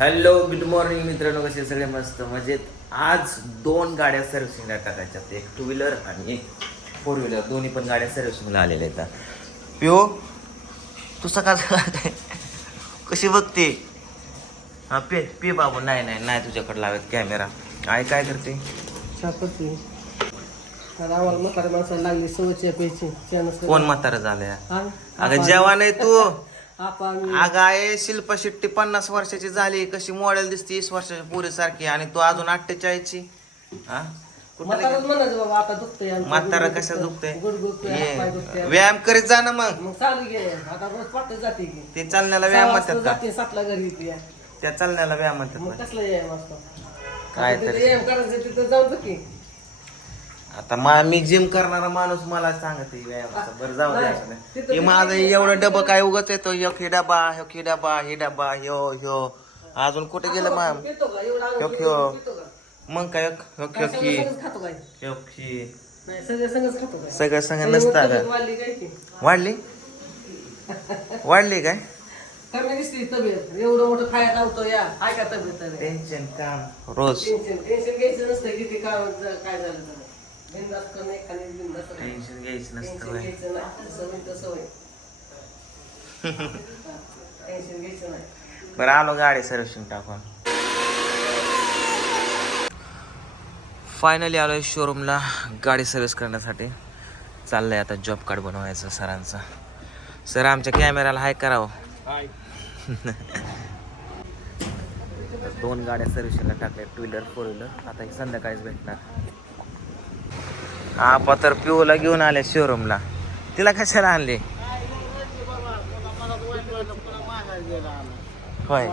Hello good morning मित्रांनो कसे सगळे मस्त मजेत? आज दोन गाड्या सर्व्हिसिंगला टाकायच्या एक टू व्हीलर आणि एक फोर व्हीलर दोन्ही पण गाड्या सर्व्हिसिंगला आलेल्या आहेत. पिओ तू सकाळ सकाळ कशी बघते? हा पे पे बाबू नाही नाही नाही तुझ्याकडे लावत कॅमेरा आई काय करते? कोण म्हातारा झालंय? हा? अगं जेव्हा नाही तू. आपण अगं आहे शिल्पा शेट्टी पन्नास वर्षाची झाली. कशी मॉडेल दिसते वीस वर्षाची पुरी सारखी आणि तू अजून अठ्ठेचाळीसची. हा? कुठं म्हाताराच म्हणायचं बाबा आता दुखतंय आमचं. म्हातारा गुडघे कशा दुखतंय. व्यायाम करीत जा ना मग. मग चालू घे. आता रोज पाठ जाते की. ते चालण्याला सहा व्यायाम वाजता म्हणतात का? जाते सातला घरी येते. त्या चालण्याला व्यायाम मग म्हणतात कसला व्यायाम असतो? काय आता तिथे तरी. करायचं तिथं जाऊ की. आता मा मी जिम करणारा माणूस मला सांगत व्यायामाचं बरं जाऊ दे असं नाही. हे माझं एवढं डबं काय उगत येतो? ह्यो डबा ह्यो खी डबा हे डबा ह्यो ह्यो अजून कुठे गेलं मा? पितो का? एवढा ह्यो का? मग काय ह्यो काय ख्यो सगळं खातो काय? ह्यो नाही सगळं सगळंच खातो काय? सगळं नसतं तब्येत का? वाढली काय की वाढली? वाढली काय? कमी तब्येत. एवढं मोठं खायला लावतो या. हाय का तब्येत? टेन्शन काम रोज. टेन्शन टेन्शन घ्यायचं नसतं. किती काय काय झालं तर. खाली. टेन्शन घ्यायचं नसतं टेन्शन बाई. घ्यायचं नाही. जसं होईल तसं होईल. टेन्शन घ्यायचं नाही. बरं आलो गाडी सर्व्हिसिंग टाकून. फायनली आलो आहे शोरूमला गाडी सर्व्हिस करण्यासाठी. चाललंय आता जॉब कार्ड बनवायचं सरांचं. सर आमच्या कॅमेऱ्याला हाय करावं दोन गाड्या सर्व्हिसिंगला टाकल्या टू व्हीलर फोर व्हीलर आता एक संध्याकाळीच भेटणार. आपा तर पिओला घेऊन आले शोरूमला तिला कशाला आणले? होय.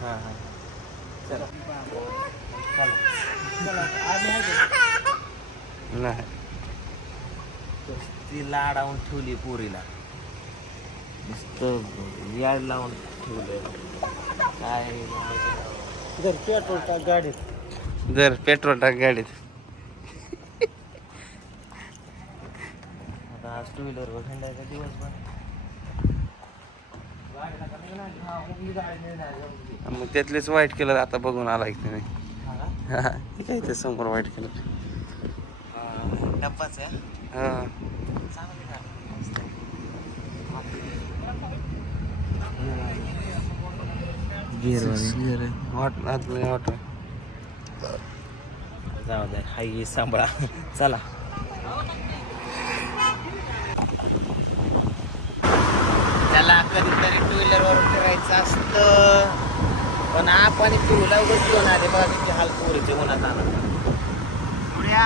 हां हां. चला. नाही. ती लाडावून ठेवली पोरीला. नुसतं याड लावून ठेवलं काय? जर पेट्रोल टाक गाडीत. जर पेट्रोल टाक गाडीत आता आज टू व्हीलरवर हिंडायचा दिवसभर मग त्यातलेच वाईट केलं आता बघून आला की नाही हा, काय ते समोर वाईट केलं? डब्बाच आहे. हा. गिअर जाऊ दे हाय सांभाळा. चला. त्याला कधीतरी टू व्हीलरवर फिरायचं असतं. पण आपण टू व्हीलर घेऊन आले बघा किती हाल पोरीचे उन्हात आला पुढ्या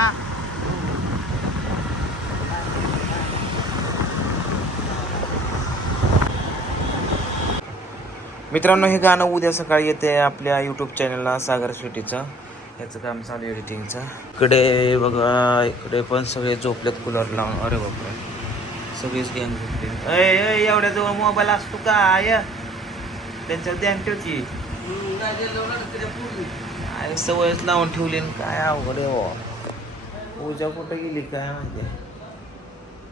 मित्रांनो हे गाणं उद्या सकाळी येते आपल्या यूट्यूब चॅनलला सागर स्वीटीचं याचं काम चालू आहे एडिटिंगचं इकडे बघा इकडे पण सगळे झोपलेत कूलर लावून. अरे बापरे. सगळीच गँग झोपली अय एवढ्या जवळ मोबाईल असतो का? आय त्यांच्यावर ध्यान ठेव की काय सवयच लावून ठेवली काय अवघड आहे पूजा कुठं गेली काय माहिती?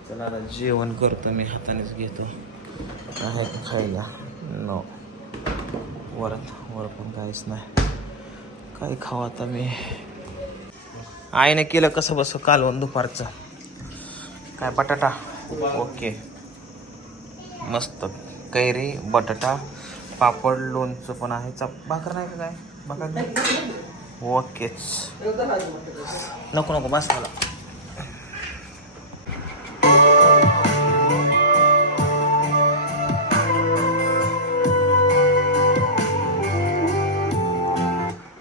चला आता जेवण करतो मी हातानेच घेतो. काय आहे खायला? नो वरत वर पण काहीच नाही. काय खाऊ आता मी? आईने केलं कसं बसं कालवण दुपारचं. काय बटाटा? ओके. मस्त. कैरी बटाटा पापड लोणचं पण आहे. चप भाकर नाही का काय? भाकर नाही? ओकेच नको नको बस मला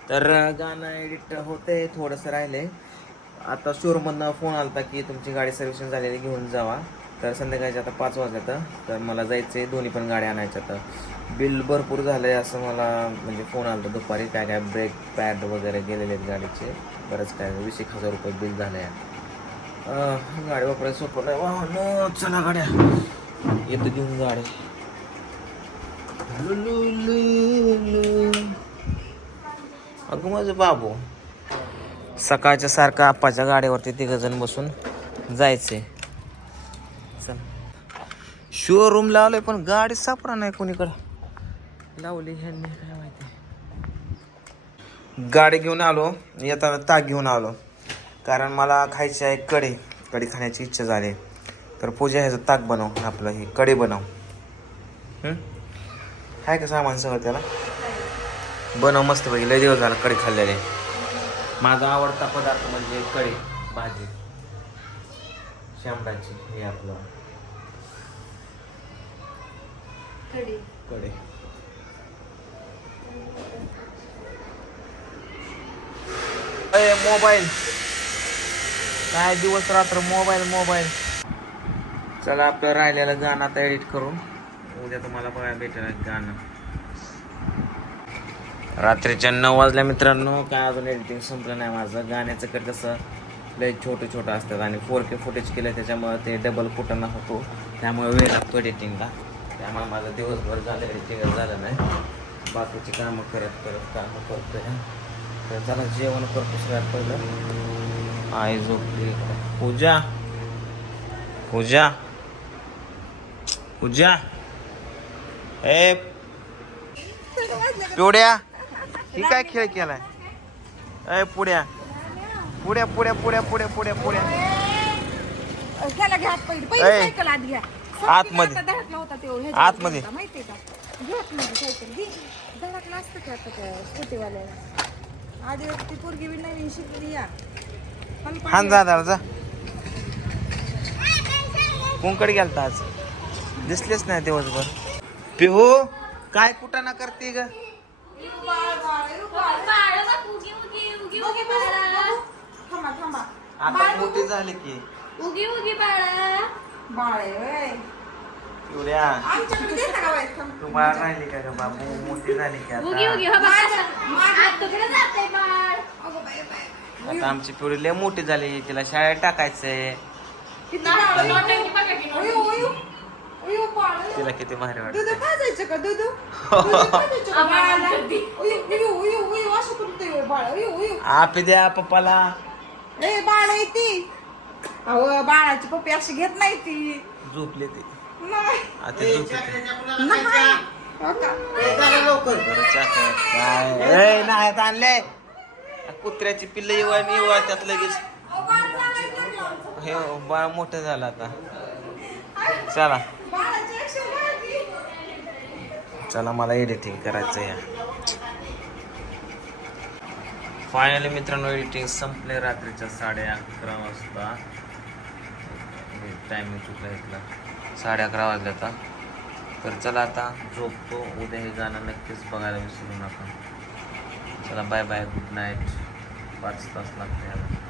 तर गाणं एडिट होते थोडंसं राहिले आता शोरूममधनं फोन आलता की तुमची गाडी सर्व्हिसिंग झालेली घेऊन जावा. तर संध्याकाळचे आता पाच वाजल्यात तर मला जायचं आहे दोन्ही पण गाड्या आणायच्या तर बिल भरपूर झालं आहे असं मला म्हणजे फोन आला दुपारी काय काय ब्रेक पॅड वगैरे गेलेले आहेत गाडीचे बरंच काय वीस एक हजार रुपये बिल झालं आहे गाडी वापरायला सोपं नाही. वाहन चला गाड्या. येतो घेऊन गाडी. अगं माझं बाबू सकाळच्या सारखं आप्पाच्या गाडीवरती तिघ जण बसून जायचे चल शोरूमला आलोय पण गाडी सापडा नाही कोणीकडे. लावली ह्यांनी काय माहिती. गाडी घेऊन आलो येताना ताक घेऊन आलो. कारण मला खायची आहे कढी कढी खाण्याची इच्छा झाली. तर पूजा ह्याचं ताक बनव आपलं हे कढी बनव. हं? आहे का सामान सगळं त्याला? बनव मस्त पैकी लय दिवस झाला कढी खाल्लेले. माझा आवडता पदार्थ म्हणजे कढी भाजी. शांबराची हे आपलं. कडे. मोबाईल. काय दिवस रात्र मोबाईल मोबाईल. चला आपलं राहिलेलं गाणं आता एडिट करून. उद्या तुम्हाला बघायला भेटेल गाणं. रात्रीच्या नऊ वाजल्या मित्रांनो. काय अजून एडिटिंग संपलं नाही माझं. गाण्याचं कर कसं लय छोटं छोटं असतात आणि फोर के फुटेज केलं त्याच्यामुळे ते डबल फुटांना होतो. त्यामुळे वेळ लागतो एडिटिंगला त्यामुळे माझं दिवसभर झालं एडिटिंग झालं नाही. बाकीची कामं करत करत कामं करतोय. तर चला जेवण करतो सगळ्यात पहिलं. आई झोपली. पूजा. पूजा. पूजा. ए. पिवड्या ही काय खेळ केलाय? ए पुड्या. पुड्या पुड्या पुड्या पुड्या पुड्या पुड्या. त्याला घ्या. आतमध्ये. आता धडकला होता तो ह्याच्यावर आतमध्ये. होता, माहितीये का? घ्या आतमध्ये सायकल घे धडकला असतं का आता त्या स्कूटीवाल्याला. आधी ती पोरगी बी नवीन शिकली या. पण हान जा दादा जा. कोणकडे गेलता आज. दिसलेच नाही दिवसभर. पिहू काय कुठं ना करते ग? थांबा थांबा आता मोठी झाली की. उगी उगी बाळा. बाळ आमच्याकडे देता का बाई? थांब. तू बाळ राहिली का ग बाबू मोठी झाली की आता अगं बाई, बाई. आता आमची पिवडी लय मोठी झाली तिला शाळेत टाकायचंय किती बाळ आहे? उयू, उयू. उयू, बाळ आहे. तिला किती भारी दूध वाटत पाजायचं का दूध दूध पाजायचं का बाळाला? उयू, उयू, उयू, उयू, असं करतोय बाळ उयू, उयू. आपी द्या पप्पाला ए बाळ आहे बाळाची पप्पी अशी घेत नाही ती. झोपले ते. नाही. आता झोपले नाही. हो का? काय? ए, नाही आणले. कुत्र्याची पिल्ल येऊ आणि येऊ त्यात लगेच. हे बाळ मोठं झालं आता. चला. बाळाची action काढली. चला मला एडिटिंग करायचं या फायनली मित्रांनो एडिटिंग संपले रात्रीच्या साडे अकरा वाजता. टायमिंग चुकला इथला. साडे अकरा वाजले आता. तर चला आता झोपतो. उद्या हे गाणं नक्कीच बघायला विसरू नका. चला बाय बाय गुड नाईट पाच तास लागते याला.